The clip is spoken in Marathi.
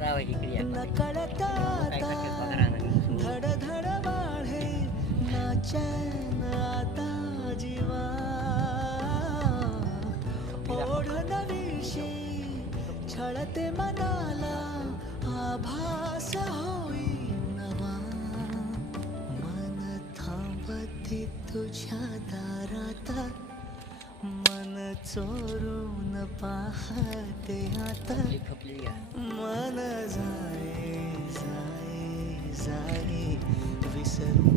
जावं इकडे या कॉलेज. नकळत काय आता करतेस बघा राहणार. धड धड वाढे नाचन आता जीवा ओढ नवीशी छळते मनाला आभास होई नवा मन थांबते तुझ्या दारात मन चोरून पाहते आता खपली खपली या. मन जाए जाए जाए विसरू